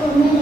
for me.